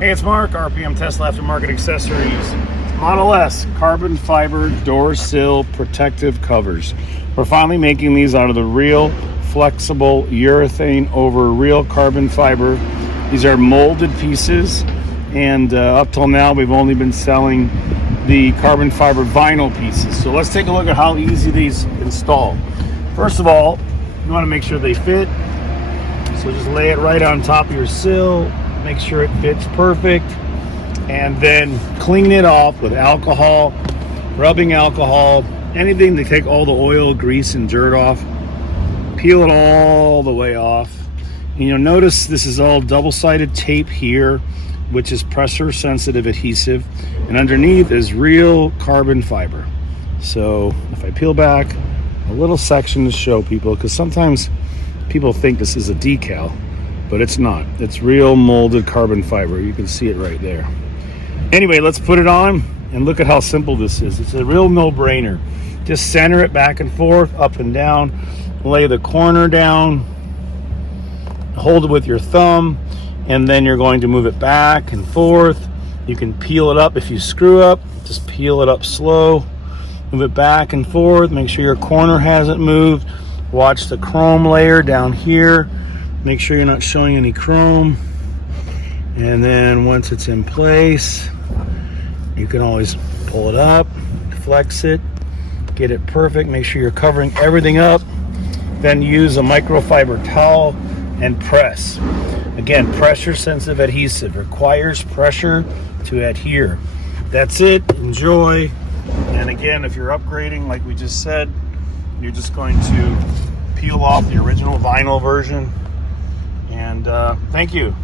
Hey, it's Mark, RPM Tesla Aftermarket Accessories. Model S, carbon fiber door sill protective covers. We're finally making these out of the real flexible urethane over real carbon fiber. These are molded pieces, and up till now we've only been selling the carbon fiber vinyl pieces. So let's take a look at how easy these install. First of all, you want to make sure they fit. So just lay it right on top of your sill, make sure it fits perfect, and then clean it off with alcohol, rubbing alcohol, anything to take all the oil, grease, and dirt off. Peel it all the way off. And you'll notice this is all double-sided tape here, which is pressure-sensitive adhesive, and underneath is real carbon fiber. So if I peel back a little section to show people, because sometimes people think this is a decal, but it's not. It's real molded carbon fiber. You can see it right there. Anyway, let's put it on and look at how simple this is. It's a real no-brainer. Just center it back and forth, up and down, lay the corner down, hold it with your thumb, and then you're going to move it back and forth. You can peel it up. If you screw up, just peel it up slow, move it back and forth, make sure your corner hasn't moved. Watch the chrome layer down here. Make sure you're not showing any chrome. And then once it's in place, you can always pull it up, flex it, get it perfect. Make sure you're covering everything up. Then use a microfiber towel and press. Again, pressure sensitive adhesive requires pressure to adhere. That's it. Enjoy. And again, if you're upgrading, like we just said, you're just going to peel off the original vinyl version. And thank you.